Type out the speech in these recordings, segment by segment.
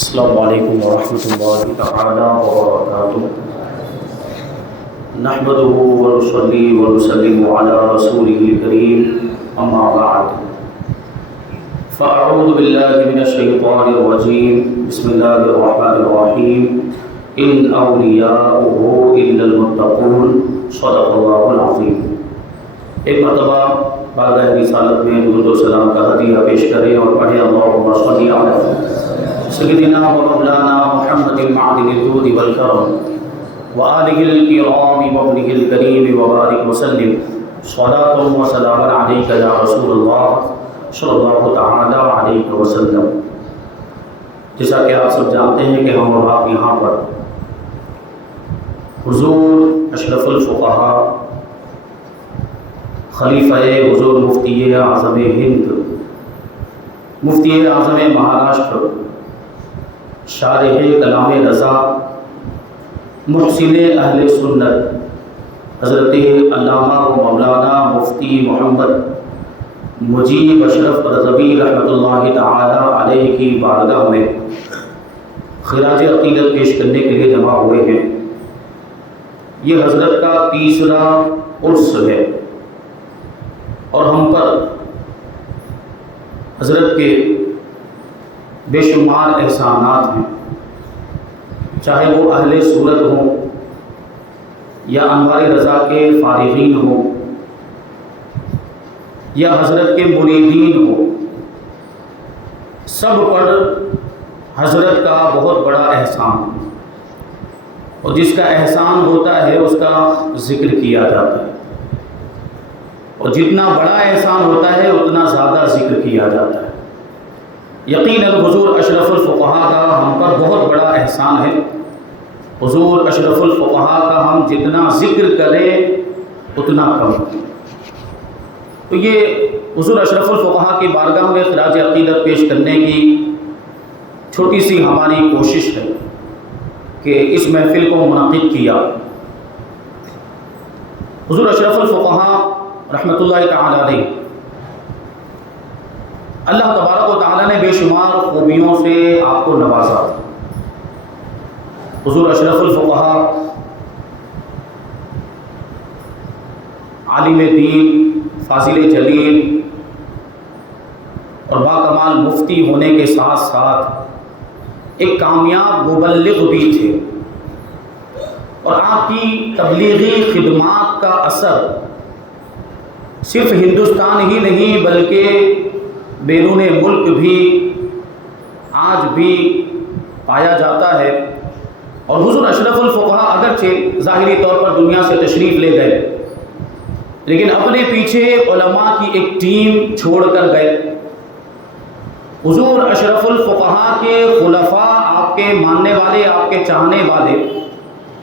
السلام علیکم ورحمۃ اللہ تعالی وبرکاتہ۔ نحمده ونصلي ونسلم على رسوله الكريم اما بعد فاعوذ باللہ من الشیطان الرجیم بسم اللہ الرحمن الرحیم ان اولیاؤہ الا المتقون صدق اللہ العظیم۔ ایک مرتبہ بارگاہ رسالت میں درود و سلام کا ہدیہ پیش کریں اور پڑھیں اللہم صل علی سیدنا و مولانا محمد المعدن الجود والکرم وآلہ الکرام وابنہ الکریم وبارک وسلم صلاۃ و سلام علیک یا رسول اللہ صلی اللہ تعالی علیہ وسلم۔ جیسا کہ آپ سب جانتے ہیں کہ ہم اور آپ یہاں پر حضور اشرف الفقہاء خلیفہ حضور مفتی اعظم ہند، مفتی اعظم مہاراشٹر، شارح کلام رضا، محسن اہل سنت حضرت علامہ و مولانا مفتی محمد مجیب اشرف رضوی رحمۃ اللہ تعالی علیہ کی بارگاہ میں خراج عقیدت پیش کرنے کے لیے جمع ہوئے ہیں۔ یہ حضرت کا تیسرا عرس ہے اور ہم پر حضرت کے بے شمار احسانات ہیں، چاہے وہ اہل صورت ہوں یا انوار رضا کے فارغین ہوں یا حضرت کے مریدین ہوں، سب پر حضرت کا بہت بڑا احسان ہے، اور جس کا احسان ہوتا ہے اس کا ذکر کیا جاتا ہے، اور جتنا بڑا احسان ہوتا ہے اتنا زیادہ ذکر کیا جاتا ہے۔ یقیناً حضور اشرف الفقہاء کا ہم پر بہت بڑا احسان ہے۔ حضور اشرف الفقہاء کا ہم جتنا ذکر کریں اتنا کم۔ تو یہ حضور اشرف الفقہاء کی بارگاہ میں خراج عقیدت پیش کرنے کی چھوٹی سی ہماری کوشش ہے کہ اس محفل کو منعقد کیا۔ حضور اشرف الفقہاء رحمۃ اللہ تعالی علیہ، اللہ تبارک و تعالیٰ نے بے شمار خوبیوں سے آپ کو نوازا۔ حضور اشرف الفقہاء عالم دین، فاضل جلیل اور باکمال مفتی ہونے کے ساتھ ساتھ ایک کامیاب مبلغ بھی تھے، اور آپ کی تبلیغی خدمات کا اثر صرف ہندوستان ہی نہیں بلکہ بیرون ملک بھی آج بھی پایا جاتا ہے۔ اور حضور اشرف الفقہاء اگرچہ ظاہری طور پر دنیا سے تشریف لے گئے، لیکن اپنے پیچھے علماء کی ایک ٹیم چھوڑ کر گئے۔ حضور اشرف الفقہاء کے خلفاء، آپ کے ماننے والے، آپ کے چاہنے والے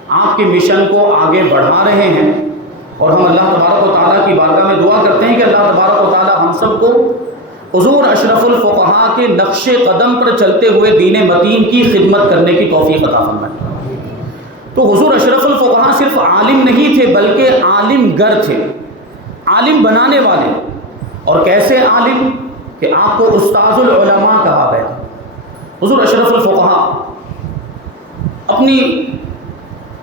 آپ کے مشن کو آگے بڑھا رہے ہیں، اور ہم اللہ تبارک و تعالیٰ کی بارگاہ میں دعا کرتے ہیں کہ اللہ تبارک و تعالیٰ ہم سب کو حضور اشرف الفقہاء کے نقش قدم پر چلتے ہوئے دین متین کی خدمت کرنے کی توفیق عطا فرمائے۔ تو حضور اشرف الفقہاء صرف عالم نہیں تھے بلکہ عالم گر تھے، عالم بنانے والے۔ اور کیسے عالم کہ آپ کو استاذ العلماء کہا گیا۔ حضور اشرف الفقہاء اپنی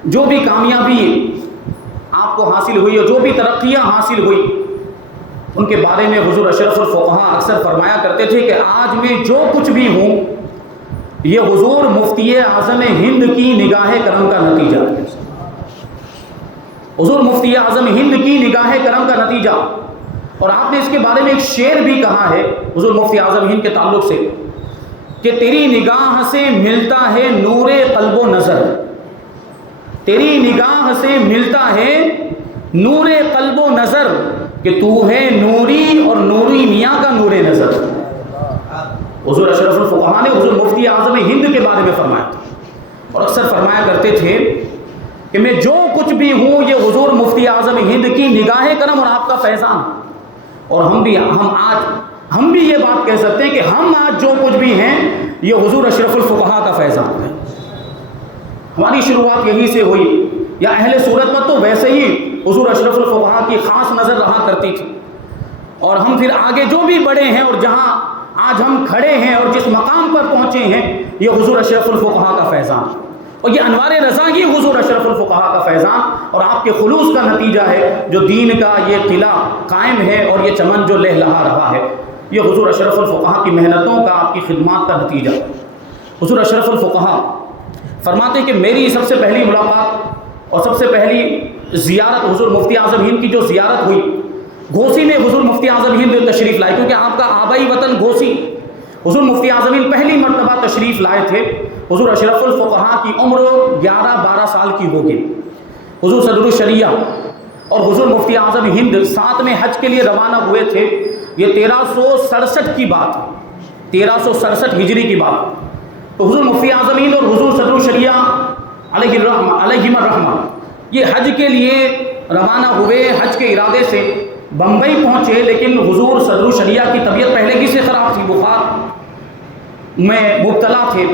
جو بھی کامیابی آپ کو حاصل ہوئی اور جو بھی ترقیاں حاصل ہوئی، ان کے بارے میں حضور اشرف الفقہاء اکثر فرمایا کرتے تھے کہ آج میں جو کچھ بھی ہوں یہ حضور مفتی اعظم ہند کی نگاہ کرم کا نتیجہ ہے۔ حضور مفتی اعظم ہند کی نگاہ کرم کا نتیجہ۔ اور آپ نے اس کے بارے میں ایک شعر بھی کہا ہے حضور مفتی اعظم ہند کے تعلق سے کہ تیری نگاہ سے ملتا ہے نور قلب و نظر، تیری نگاہ سے ملتا ہے نور قلب و نظر، کہ تو ہے نوری اور نوری میاں کا نور نظر۔ حضور اشرف الفقہاء نے حضور مفتی اعظم ہند کے بارے میں فرمایا اور اکثر فرمایا کرتے تھے کہ میں جو کچھ بھی ہوں یہ حضور مفتی اعظم ہند کی نگاہ کرم اور آپ کا فیضان۔ اور ہم بھی یہ بات کہہ سکتے ہیں کہ ہم آج جو کچھ بھی ہیں یہ حضور اشرف الفقہاء کا فیضان ہے۔ ہماری شروعات یہیں سے ہوئی، یا اہل صورت پر تو ویسے ہی حضور اشرف الفقہاء کی خاص نظر رہا کرتی تھی، اور ہم پھر آگے جو بھی بڑے ہیں اور جہاں آج ہم کھڑے ہیں اور جس مقام پر پہنچے ہیں یہ حضور اشرف الفقہاء کا فیضان، اور یہ انوار رضا یہ حضور اشرف الفقہاء کا فیضان اور آپ کے خلوص کا نتیجہ ہے جو دین کا یہ قلعہ قائم ہے اور یہ چمن جو لہلہا رہا ہے، یہ حضور اشرف الفقہاء کی محنتوں کا، آپ کی خدمات کا نتیجہ۔ حضور اشرف الفقہاء فرماتے ہیں کہ میری سب سے پہلی ملاقات اور سب سے پہلی زیارت حضور مفتی اعظم ہند کی جو زیارت ہوئی گھوسی میں، حضور مفتی اعظم ہند تشریف لائے، کیونکہ آپ کا آبائی وطن گھوسی، حضور مفتی اعظم ہند پہلی مرتبہ تشریف لائے تھے۔ حضور اشرف الفقہاء کی عمر 11-12 سال کی ہوگی۔ حضور صدر الشریعہ اور حضور مفتی اعظم ہند ساتھ میں حج کے لیے روانہ ہوئے تھے، یہ 1367 کی بات، 1367 ہجری کی بات۔ تو حضور مفتی اعظم ہند اور حضور صدر الشریعہ علیہم الرحمہ یہ حج کے لیے روانہ ہوئے، حج کے ارادے سے بمبئی پہنچے، لیکن حضور صدر الشریعہ کی طبیعت پہلے ہی سے خراب تھی، بخار میں مبتلا تھے۔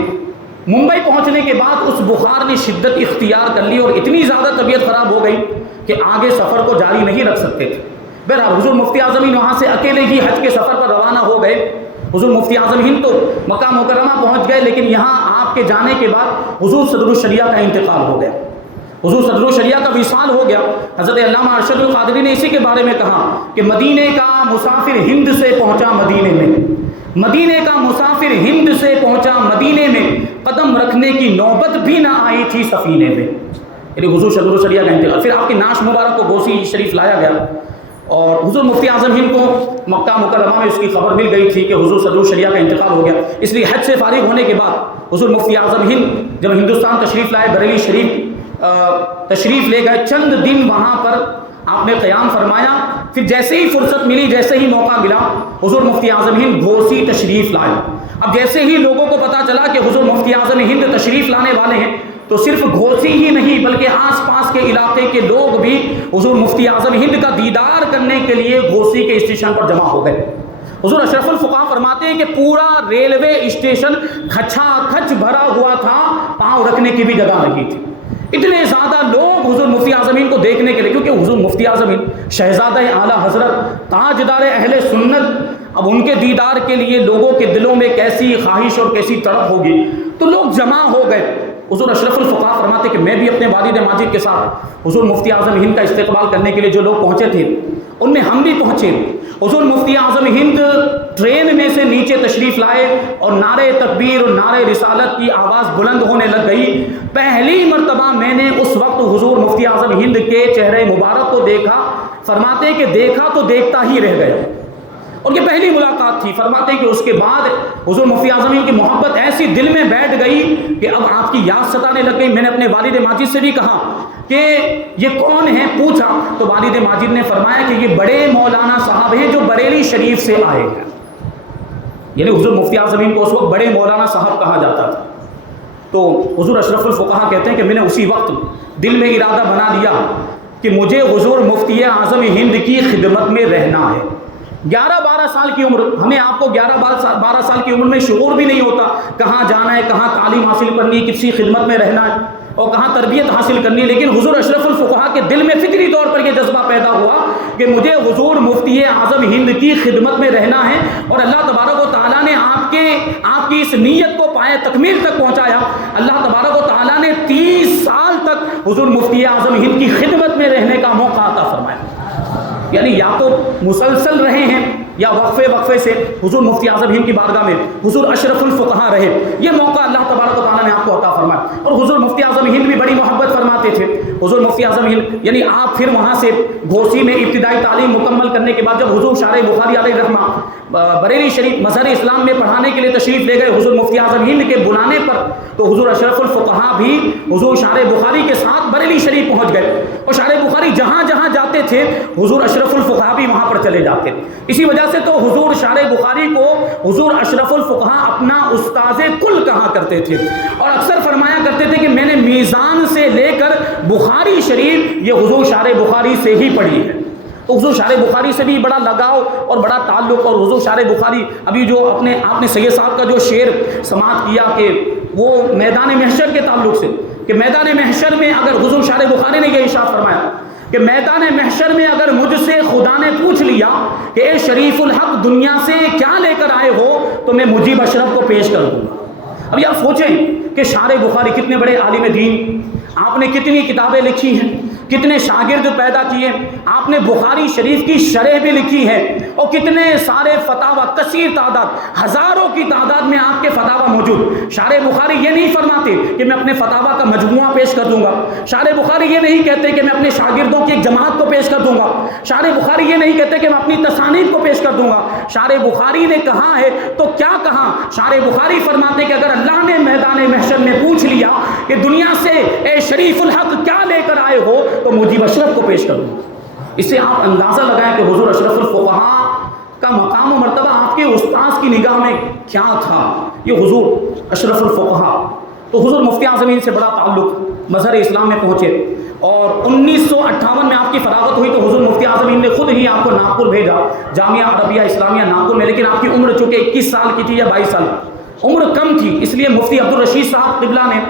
ممبئی پہنچنے کے بعد اس بخار نے شدت اختیار کر لی اور اتنی زیادہ طبیعت خراب ہو گئی کہ آگے سفر کو جاری نہیں رکھ سکتے تھے۔ بہرحال حضور مفتی اعظم ہند وہاں سے اکیلے ہی حج کے سفر پر روانہ ہو گئے۔ حضور مفتی اعظم ہند تو مکہ مکرمہ پہنچ گئے، لیکن یہاں آپ کے جانے کے بعد حضور صدر الشریعہ کا انتقال ہو گیا، حضور صدر الشریعہ کا وصال ہو گیا۔ حضرت علامہ ارشد القادری نے اسی کے بارے میں کہا کہ مدینے کا مسافر ہند سے پہنچا مدینے میں، مدینے کا مسافر ہند سے پہنچا مدینے میں، قدم رکھنے کی نوبت بھی نہ آئی تھی سفینے میں۔ یعنی حضور صدر الشریعہ کا انتقال، پھر آپ کی نعش مبارک کو گھوسی شریف لایا گیا اور حضور مفتی اعظم ہند کو مکہ مکرمہ میں اس کی خبر مل گئی تھی کہ حضور صدر الشریعہ کا انتقال ہو گیا، اس لیے حج سے فارغ ہونے کے بعد حضور مفتی اعظم ہند جب ہندوستان تشریف لائے، بریلی شریف تشریف لے گئے، چند دن وہاں پر آپ نے قیام فرمایا، پھر جیسے ہی فرصت ملی، جیسے ہی موقع ملا، حضور مفتی اعظم ہند گھوسی تشریف لائے۔ اب جیسے ہی لوگوں کو پتا چلا کہ حضور مفتی اعظم ہند تشریف لانے والے ہیں تو صرف گھوسی ہی نہیں بلکہ آس پاس کے علاقے کے لوگ بھی حضور مفتی اعظم ہند کا دیدار کرنے کے لیے گھوسی کے اسٹیشن پر جمع ہو گئے۔ حضور اشرف الفقہاء فرماتے ہیں کہ پورا ریلوے اسٹیشن کھچا کھچ بھرا ہوا تھا، پاؤں رکھنے کی بھی جگہ نہیں تھی، اتنے زیادہ لوگ حضور مفتی اعظم ہند کو دیکھنے کے لیے، کیونکہ حضور مفتی اعظم ہند شہزادہ اعلیٰ حضرت تاجدار اہل سنت، اب ان کے دیدار کے لیے لوگوں کے دلوں میں کیسی خواہش اور کیسی تڑپ ہوگی، تو لوگ جمع ہو گئے۔ حضور اشرف الفقہاء فرماتے کہ میں بھی اپنے والد ماجد کے ساتھ حضور مفتی اعظم ہند کا استقبال کرنے کے لیے جو لوگ پہنچے تھے ان میں ہم بھی پہنچے۔ حضور مفتی اعظم ہند ٹرین میں سے نیچے تشریف لائے اور نعرے تکبیر اور نعرے رسالت کی آواز بلند ہونے لگ گئی۔ پہلی مرتبہ میں نے اس وقت حضور مفتی اعظم ہند کے چہرے مبارک کو دیکھا، فرماتے ہیں کہ دیکھا تو دیکھتا ہی رہ گیا، اور یہ پہلی ملاقات تھی۔ فرماتے ہیں کہ اس کے بعد حضور مفتی اعظم ہند کی محبت ایسی دل میں بیٹھ گئی کہ اب آپ کی یاد ستانے لگ گئی۔ میں نے اپنے والد ماجد سے بھی کہا کہ یہ کون ہے، پوچھا تو والد ماجد نے فرمایا کہ یہ بڑے مولانا صاحب ہیں جو بریلی شریف سے آئے ہیں۔ یعنی حضور مفتی اعظم ہند کو اس وقت بڑے مولانا صاحب کہا جاتا تھا۔ تو حضور اشرف الفقہاء کہتے ہیں کہ میں نے اسی وقت دل میں ارادہ بنا لیا کہ مجھے حضور مفتی اعظم ہند کی خدمت میں رہنا ہے۔ 11-12 سال کی عمر، ہمیں آپ کو 11-12 سال کی عمر میں شعور بھی نہیں ہوتا کہاں جانا ہے، کہاں تعلیم حاصل کرنی ہے، کسی خدمت میں رہنا ہے اور کہاں تربیت حاصل کرنی ہے، لیکن حضور اشرف الفقہاء کے دل میں فطری طور پر یہ جذبہ پیدا ہوا کہ مجھے حضور مفتی اعظم ہند کی خدمت میں رہنا ہے، اور اللہ تبارک و تعالیٰ نے آپ کی اس نیت کو پائے تکمیل تک پہنچایا۔ اللہ تبارک و تعالیٰ نے 30 سال تک حضور مفتی اعظم ہند کی خدمت میں رہنے کا موقع عطا فرمایا۔ یعنی یا تو مسلسل رہے ہیں یا وقفے سے حضور مفتی اعظم ہند کی بارگاہ میں حضور اشرف الفقہاء رہے، یہ موقع اللہ تبارک و تعالیٰ نے آپ کو عطا فرمایا۔ اور حضور مفتی اعظم ہند بھی بڑی محبت فرماتے تھے۔ حضور مفتی اعظم ہند یعنی آپ پھر وہاں سے گھوسی میں ابتدائی تعلیم مکمل کرنے کے بعد جب حضور شارع بخاری علیہ رحمہ بریلی شریف مظہر اسلام میں پڑھانے کے لیے تشریف لے گئے حضور مفتی اعظم ہند کے بلانے پر، تو حضور اشرف الفقہاء بھی حضور شارع بخاری کے ساتھ بریلی شریف پہنچ گئے، اور شارع بخاری جہاں جہاں جاتے تھے حضور اشرف الفقہاء بھی وہاں پر چلے جاتے۔ اسی وجہ سے تو حضور شارع بخاری کو حضور اشرف الفقہاء اپنا استاذ کل کہا کرتے تھے، اور اکثر فرمایا کرتے تھے کہ میں نے میزان سے لے کر بخاری شریف یہ حضور شارع بخاری سے ہی پڑھی ہے۔ تو حضور شارع بخاری سے بھی بڑا لگاؤ اور بڑا تعلق، اور حضور شارع بخاری ابھی جو آپ نے سید صاحب کا جو شعر سماعت کیا کہ وہ میدان محشر کے تعلق سے، کہ میدان محشر میں اگر حضور شارع بخاری نے یہ ارشاد فرمایا کہ میدان محشر میں اگر مجھ سے خدا نے پوچھ لیا کہ اے شریف الحق دنیا سے کیا لے کر آئے ہو، تو میں مجیب اشرف کو پیش کر دوں گا۔ ابھی آپ سوچیں کہ شارح بخاری کتنے بڑے عالم دین، آپ نے کتنی کتابیں لکھی ہیں، کتنے شاگرد پیدا کیے، آپ نے بخاری شریف کی شرح بھی لکھی ہے، اور کتنے سارے فتاوی، کثیر تعداد، ہزاروں کی تعداد میں آپ کے فتاوی موجود۔ شارح بخاری یہ نہیں فرماتے کہ میں اپنے فتاوی کا مجموعہ پیش کر دوں گا، شارح بخاری یہ نہیں کہتے کہ میں اپنے شاگردوں کی ایک جماعت کو پیش کر دوں گا، شارح بخاری یہ نہیں کہتے کہ میں اپنی تصانیف کو پیش کر دوں گا۔ شارح بخاری نے کہا ہے تو کیا کہا؟ شارح بخاری فرماتے کہ اگر اللہ نے میدان محشر میں پوچھ لیا کہ دنیا سے اے شریف الحق کیا لے کر آئے ہو، تو مجیب اشرف کو پیش کروں۔ اس سے آپ اندازہ لگائیں کہ حضور اشرف الفقہاء کا مقام و مرتبہ آپ کے استاذ کی نگاہ میں کیا تھا۔ یہ حضور اشرف الفقہاء، تو حضور مفتی اعظم ہند سے بڑا تعلق، مظہر اسلام میں پہنچے، اور 1958 میں آپ کی فراغت ہوئی تو حضور مفتی اعظم ہند نے خود ہی آپ کو ناگپور بھیجا، جامعہ عربیہ اسلامیہ ناگپور میں، لیکن آپ کی عمر چونکہ 21 سال کی تھی یا 22 سال، عمر کم تھی، اس لیے مفتی عبدالرشید صاحب قبلہ نے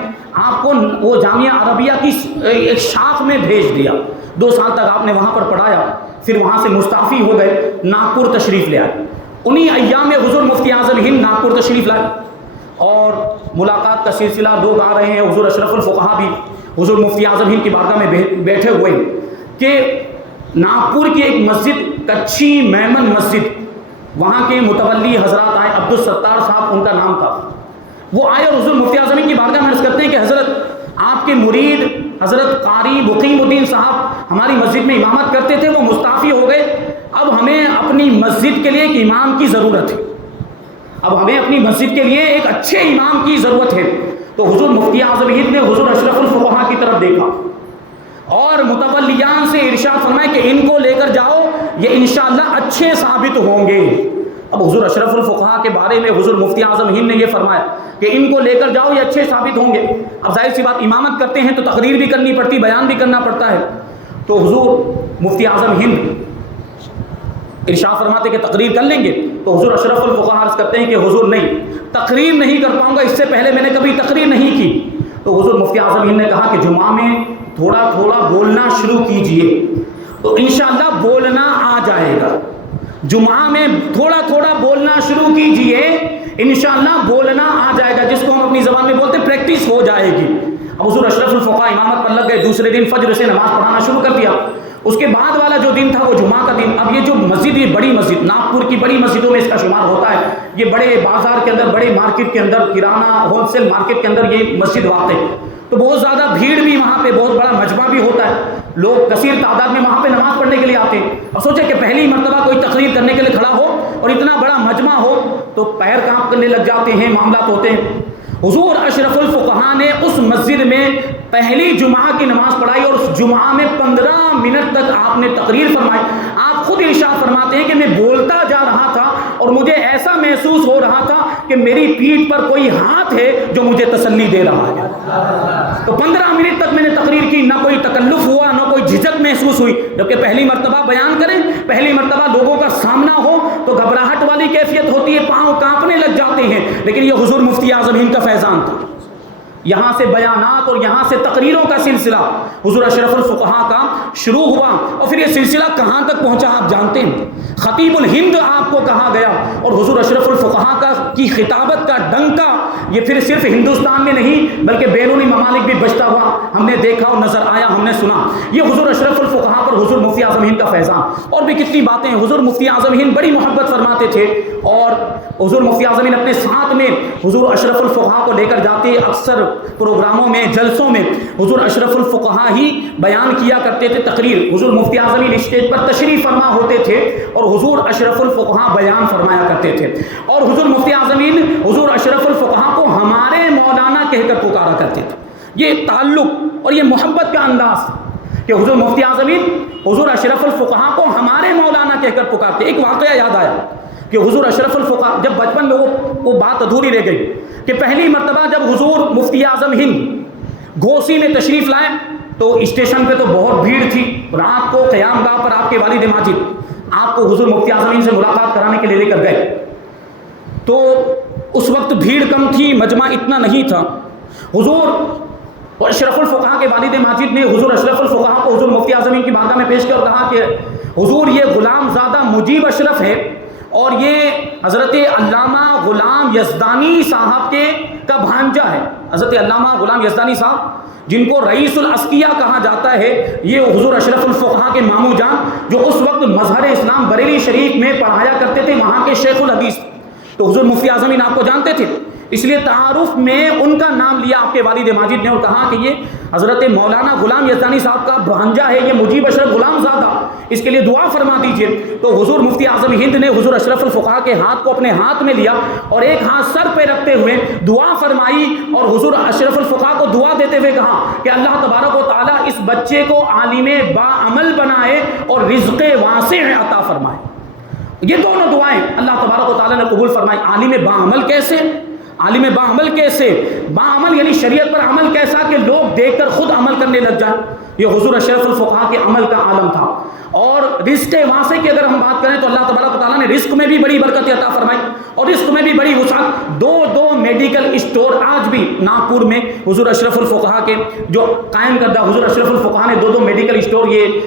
آپ کو وہ جامعہ عربیہ کی ایک شاخ میں بھیج دیا۔ 2 سال تک آپ نے وہاں پر پڑھایا، پھر وہاں سے مستعفی ہو گئے، ناگپور تشریف لے آئے۔ انہی ایام میں حضور مفتی اعظم ہند ناگپور تشریف لائے، اور ملاقات کا سلسلہ لوگ آ رہے ہیں، حضور اشرف الفقہاء بھی حضور مفتی اعظم ہند کی بارگاہ میں بیٹھے ہوئے کہ ناگپور کی ایک مسجد، کچھی میمن مسجد، وہاں کے متولی حضرات آئے، عبدالستار صاحب ان کا نام تھا، وہ آئے اور حضور مفتی اعظم کی بارگاہ میں عرض کرتے ہیں کہ حضرت آپ کے مرید حضرت قاری مقیم الدین صاحب ہماری مسجد میں امامت کرتے تھے، وہ مستعفی ہو گئے، اب ہمیں اپنی مسجد کے لیے ایک امام کی ضرورت ہے، اب ہمیں اپنی مسجد کے لیے ایک اچھے امام کی ضرورت ہے۔ تو حضور مفتی اعظم ہند نے حضور اشرف الفقہاء کی طرف دیکھا اور متولیان سے ارشاد فرمایا کہ ان کو لے کر جاؤ، یہ انشاءاللہ اچھے ثابت ہوں گے۔ اب حضور اشرف الفقہاء کے بارے میں حضور مفتی اعظم ہند نے یہ فرمایا کہ ان کو لے کر جاؤ، یہ اچھے ثابت ہوں گے۔ اب ظاہر سی بات، امامت کرتے ہیں تو تقریر بھی کرنی پڑتی، بیان بھی کرنا پڑتا ہے، تو حضور مفتی اعظم ہند ارشاد فرماتے کہ تقریر کر لیں گے، تو حضور اشرف الفقہاء عرض کرتے ہیں کہ حضور نہیں، تقریر نہیں کر پاؤں گا، اس سے پہلے میں نے کبھی تقریر نہیں کی۔ تو حضور مفتی اعظم ہند نے کہا کہ جمعہ میں تھوڑا تھوڑا بولنا شروع کیجئے تو انشاءاللہ بولنا آ جائے گا، جمعہ میں تھوڑا تھوڑا بولنا شروع کیجئے، انشاءاللہ بولنا آ جائے گا، جس کو ہم اپنی زبان میں بولتے پریکٹس ہو جائے گی۔ اب حضور اشرف الفقہاء امامت پر لگ گئے، دوسرے دن فجر سے نماز پڑھانا شروع کر دیا۔ اس کے بعد والا جو دن تھا وہ جمعہ کا دن۔ اب یہ جو مسجد، یہ بڑی مسجد، ناگپور کی بڑی مسجدوں میں اس کا شمار ہوتا ہے، یہ بڑے بازار کے اندر، بڑے مارکیٹ کے اندر، کرانہ ہول سیل مارکیٹ کے اندر یہ مسجد واقع ہے، تو بہت زیادہ بھیڑ بھی وہاں پہ، بہت بڑا مجمع بھی ہوتا ہے، لوگ کثیر تعداد میں وہاں پہ نماز پڑھنے کے لیے آتے ہیں۔ اب سوچیں کہ پہلی مرتبہ کوئی تقریر کرنے کے لیے کھڑا ہو اور اتنا بڑا مجمع ہو تو پیر کانپ کرنے لگ جاتے ہیں، معاملات ہوتے ہیں۔ حضور اشرف الفقہاء نے اس مسجد میں پہلی جمعہ کی نماز پڑھائی، اور اس جمعہ میں 15 منٹ تک آپ نے تقریر فرمائی۔ آپ خود ارشاد فرماتے ہیں کہ میں بولتا جا رہا تھا اور مجھے ایسا محسوس ہو رہا تھا کہ میری پیٹھ پر کوئی ہاتھ ہے جو مجھے تسلی دے رہا ہے۔ تو 15 منٹ تک میں نے تقریر کی، نہ کوئی تکلف ہوا، نہ کوئی جھجک محسوس ہوئی، جبکہ پہلی مرتبہ بیان کریں، پہلی مرتبہ لوگوں کا سامنا ہو تو گھبراہٹ والی کیفیت ہوتی ہے، پاؤں کانپنے لگ جاتے ہیں، لیکن یہ حضور مفتی اعظم ہند کا فیضان تھا۔ یہاں سے بیانات اور یہاں سے تقریروں کا سلسلہ حضور اشرف الفقہاء کا شروع ہوا، اور پھر یہ سلسلہ کہاں تک پہنچا آپ جانتے ہیں، خطیب الہند آپ کو کہا گیا، اور حضور اشرف الفقہاء کی خطابت کا ڈنکا یہ پھر صرف ہندوستان میں نہیں بلکہ بیرونی ممالک بھی بجتا ہوا ہم نے دیکھا اور نظر آیا، ہم نے سنا۔ یہ حضور اشرف الفقہاء پر حضور مفتی اعظم ہند کا فیضان، اور بھی کتنی باتیں۔ حضور مفتی اعظم ہند بڑی محبت فرماتے تھے، اور حضور مفتی اعظم ہند اپنے ساتھ میں حضور اشرف الفقہاء کو لے کر جاتے، اکثر پروگراموں میں، جلسوں میں حضور اشرف الفقہاء ہی بیان کیا کرتے تھے تقریر۔ حضور مفتی اعظم ہند اسٹیج پر تشریف فرما ہوتے تھے اور حضور اشرف الفقہاء بیان فرمایا کرتے تھے، اور حضور مفتی اعظم ہند حضور اشرف الفقہاء کو ہمارے مولانا کہہ کر پکارا کرتے تھے۔ یہ تعلق اور یہ محبت کا انداز کہ حضور مفتی اعظم ہند حضور اشرف الفقہاء کو ہمارے مولانا کہہ کر پکارتے۔ ایک واقعہ یاد آیا کہ حضور اشرف الفقہاء، جب بچپن میں وہ بات ادھوری رہ گئی کہ پہلی مرتبہ جب حضور مفتی اعظم ہند گھوسی میں تشریف لائے تو اسٹیشن پہ تو بہت بھیڑ تھی، رات کو قیام گاہ پر آپ کے والد ماجد آپ کو حضور مفتی اعظم ہند سے ملاقات کرانے کے لیے لے کر گئے، تو اس وقت بھیڑ کم تھی، مجمع اتنا نہیں تھا۔ حضور اور اشرف الفقہا کے والد ماجد نے حضور اشرف الفقہا کو حضور مفتی اعظم ہند کی بارگاہ میں پیش کیا اور کہا کہ حضور یہ غلام زادہ مجیب اشرف ہے اور یہ حضرت علامہ غلام یزدانی صاحب کا بھانجا ہے. حضرت علامہ غلام یزدانی صاحب جن کو رئیس الاسقیہ کہا جاتا ہے، یہ حضور اشرف الفقہا کے ماموں جان جو اس وقت مظہر اسلام بریلی شریف میں پڑھایا کرتے تھے، وہاں کے شیخ الحدیث. تو حضور مفتی اعظم ہند آپ کو جانتے تھے، اس لیے تعارف میں ان کا نام لیا آپ کے والد ماجد نے اور کہا کہ یہ حضرت مولانا غلام یزدانی صاحب کا بھانجا ہے، یہ مجیب اشرف غلام زادہ، اس کے لیے دعا فرما دیجئے. تو حضور مفتی اعظم ہند نے حضور اشرف الفقہا کے ہاتھ کو اپنے ہاتھ میں لیا اور ایک ہاتھ سر پہ رکھتے ہوئے دعا فرمائی اور حضور اشرف الفقہا کو دعا دیتے ہوئے کہا کہ اللہ تبارک و تعالیٰ اس بچے کو عالم باعمل بنائے اور رزق واسع عطا فرمائے. یہ دونوں دعائیں اللہ تبارک و تعالیٰ نے قبول فرمائی. عالم باعمل کیسے؟ عالم باعمل کیسے؟ باعمل یعنی شریعت پر عمل کیسا کہ لوگ دیکھ کر خود عمل کرنے لگ جائیں. یہ حضور اشرف الفقہا کے عمل کا عالم تھا. اور رزق واسع کی اگر ہم بات کریں تو اللہ تبارک و تعالیٰ نے رزق میں بھی بڑی برکت عطا فرمائی اور رزق میں بھی بڑی وسعت. دو میڈیکل اسٹور آج بھی ناگپور میں حضور اشرف الفقہا کے جو قائم کردہ حضور اشرف الفقہا نے دو میڈیکل اسٹور یہ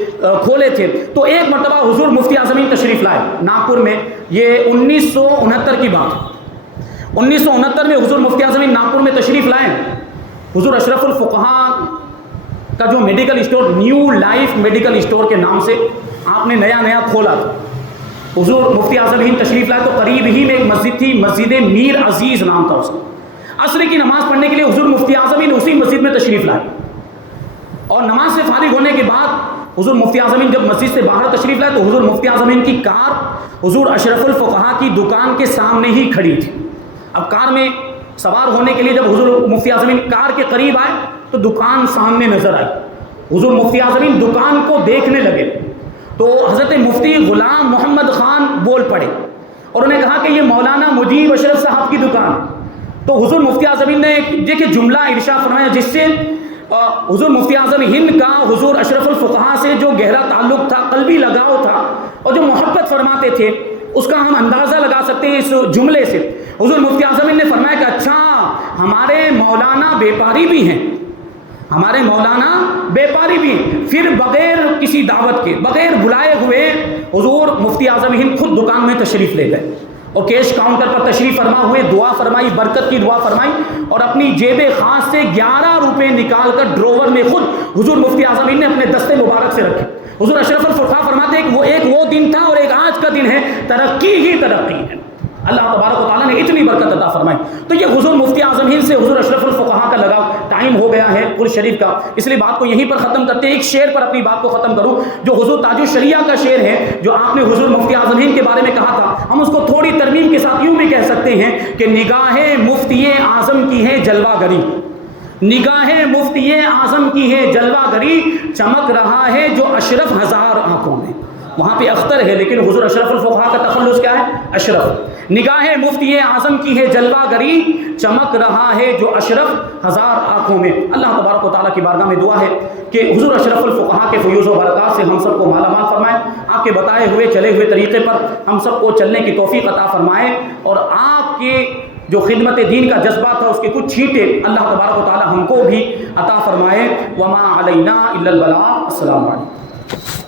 کھولے تھے. تو ایک مرتبہ حضور مفتی اعظم ہند تشریف لائے ناگپور میں. یہ 1969 کی بات ہے. 1969 میں حضور مفتی اعظم ہند ناگپور میں تشریف لائے. حضور اشرف الفقہا کا جو medical store new life medical store کے نام سے آپ نے نیا کھولا تھا. حضور مفتی اعظم ہند تشریف لائے تو قریب ہی میں ایک مسجد تھی، مسجد میر عزیز نام تھا اس کا. عصر کی نماز پڑھنے کے لیے حضور مفتی اعظم ہند اسی مسجد میں تشریف لائے اور نماز سے فارغ ہونے کے بعد حضور مفتی اعظم ہند جب مسجد سے باہر تشریف لائے تو حضور مفتی اعظم ہند کی کار حضور اشرف الفقہا کی دکان کے سامنے ہی کھڑی تھی. اب کار میں سوار ہونے کے لیے جب حضور مفتی اعظم ہند کار کے قریب آئے تو دکان سامنے نظر آئی. حضور مفتی اعظم ہند دکان کو دیکھنے لگے تو حضرت مفتی غلام محمد خان بول پڑے اور انہیں کہا کہ یہ مولانا مجیب اشرف صاحب کی دکان. تو حضور مفتی اعظم ہند نے ایک جملہ ارشاد فرمایا جس سے حضور مفتی اعظم ہند کا حضور اشرف الفقہا سے جو گہرا تعلق تھا، قلبی لگاؤ تھا اور جو محبت فرماتے تھے اس کا ہم اندازہ لگا سکتے ہیں اس جملے سے. حضور مفتی اعظم ہند نے فرمایا کہ اچھا ہمارے مولانا بیپاری بھی ہیں، ہمارے مولانا بیپاری بھی ہیں. پھر بغیر کسی دعوت کے، بغیر بلائے ہوئے حضور مفتی اعظم ہند خود دکان میں تشریف لے گئے اور کیش کاؤنٹر پر تشریف فرما ہوئے دعا فرمائی، برکت کی دعا فرمائی اور اپنی جیب خاص سے 11 روپے نکال کر ڈروور میں خود حضور مفتی اعظم ہند نے اپنے دستے مبارک سے رکھے. حضور اشرف الفقہا فرماتے ہیں کہ ایک وہ دن تھا اور ایک آج کا دن ہے، ترقی ہی ترقی ہے. اللہ تبارک و تعالیٰ نے اتنی برکت عطا فرمائی. تو یہ حضور مفتی اعظم ہند سے حضور اشرف الفقہا کا لگاؤ. ٹائم ہو گیا ہے قرآن شریف کا، اس لیے بات کو یہیں پر ختم کرتے ہیں. ایک شعر پر اپنی بات کو ختم کروں جو حضور تاج الشریعہ کا شعر ہے جو آپ نے حضور مفتی اعظم ہند کے بارے میں کہا تھا. ہم اس کو تھوڑی ترمیم کے ساتھ یوں بھی کہہ سکتے ہیں کہ نگاہیں مفتی اعظم کی ہے جلوہ گری، نگاہیں مفتی اعظم کی ہے جلوہ گری، چمک رہا ہے جو اشرف ہزار آنکھوں میں. وہاں پہ اختر ہے لیکن حضور اشرف الفقہا کا تخلص کیا ہے؟ اشرف. نگاہیں مفتی اعظم کی ہے جلوہ گری، چمک رہا ہے جو اشرف ہزار آنکھوں میں. اللہ تبارک و تعالیٰ کی بارگاہ میں دعا ہے کہ حضور اشرف الفقہا کے فیوز و برکات سے ہم سب کو مالا مال فرمائے، آپ کے بتائے ہوئے چلے ہوئے طریقے پر ہم سب کو چلنے کی توفیق عطا فرمائے اور آپ کے جو خدمت دین کا جذبہ تھا اس کے کچھ چھینٹے اللہ تبارک و تعالیٰ ہم کو بھی عطا فرمائے. وما علینا الا البلاغ. السلام علیکم.